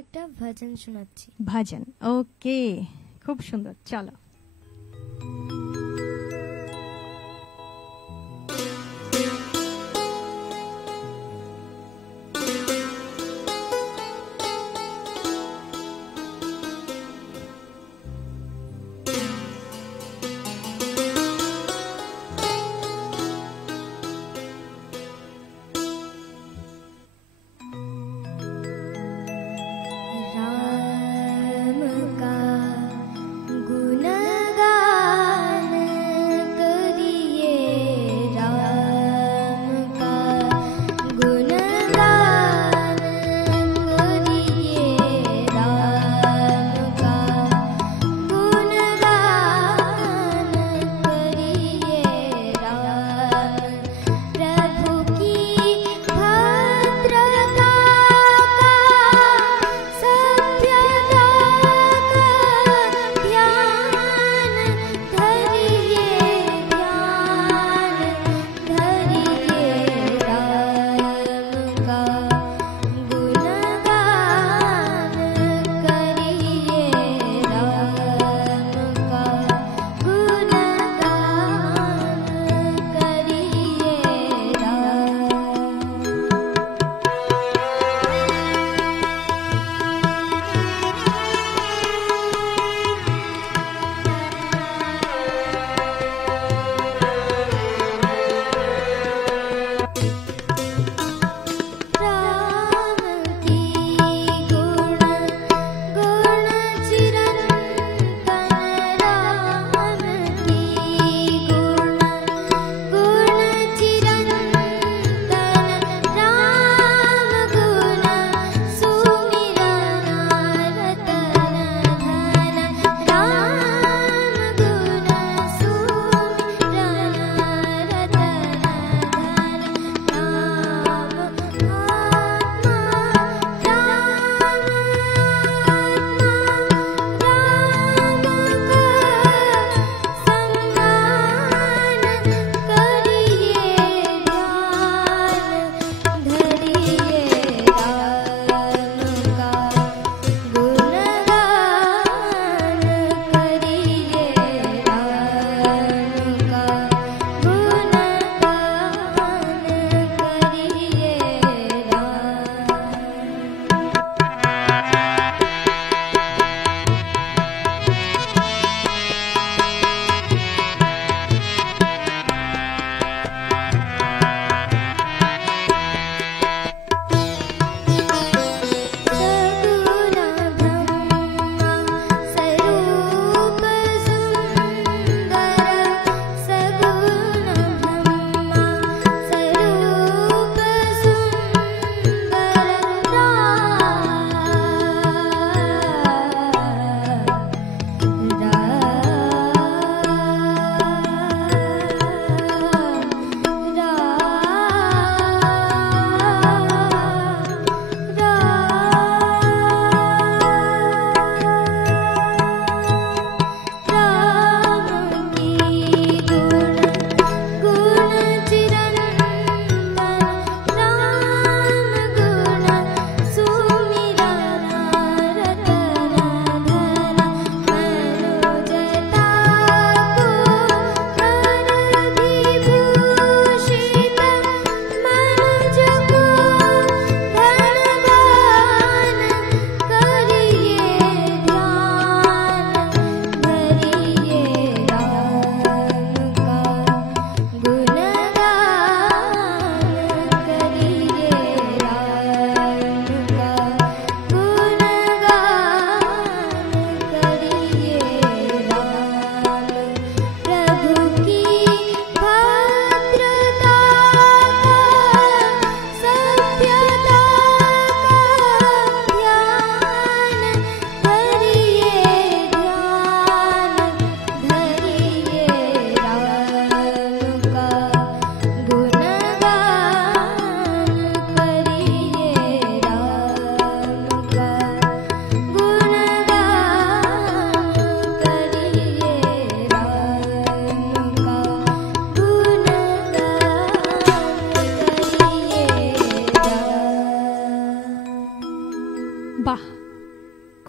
একটা ভজন শোনাচ্ছি। ভজন, ওকে, খুব সুন্দর, চলো। राम का गुण गाए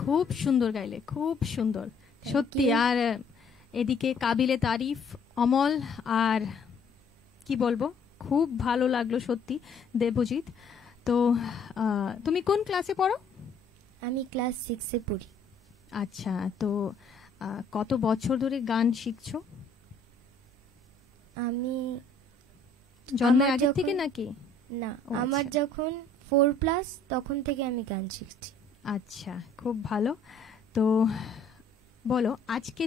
খুব সুন্দর গাইলে, খুব সুন্দর সত্যি। আর এদিকে কাবিলে তারিফ অমল, আর কি বলবো, খুব ভালো লাগলো সত্যি দেবজিৎ। তো তুমি কোন ক্লাসে পড়ো? আমি ক্লাস 6 এ পড়ি। আচ্ছা, তো কত বছর ধরে গান শিখছো? আমি জন্মের আগে থেকে নাকি? না, ও আমার আচ্ছা। যখন 4+ তখন থেকে আমি গান শিখছি। আচ্ছা, খুব ভালো। তো বলো আজকে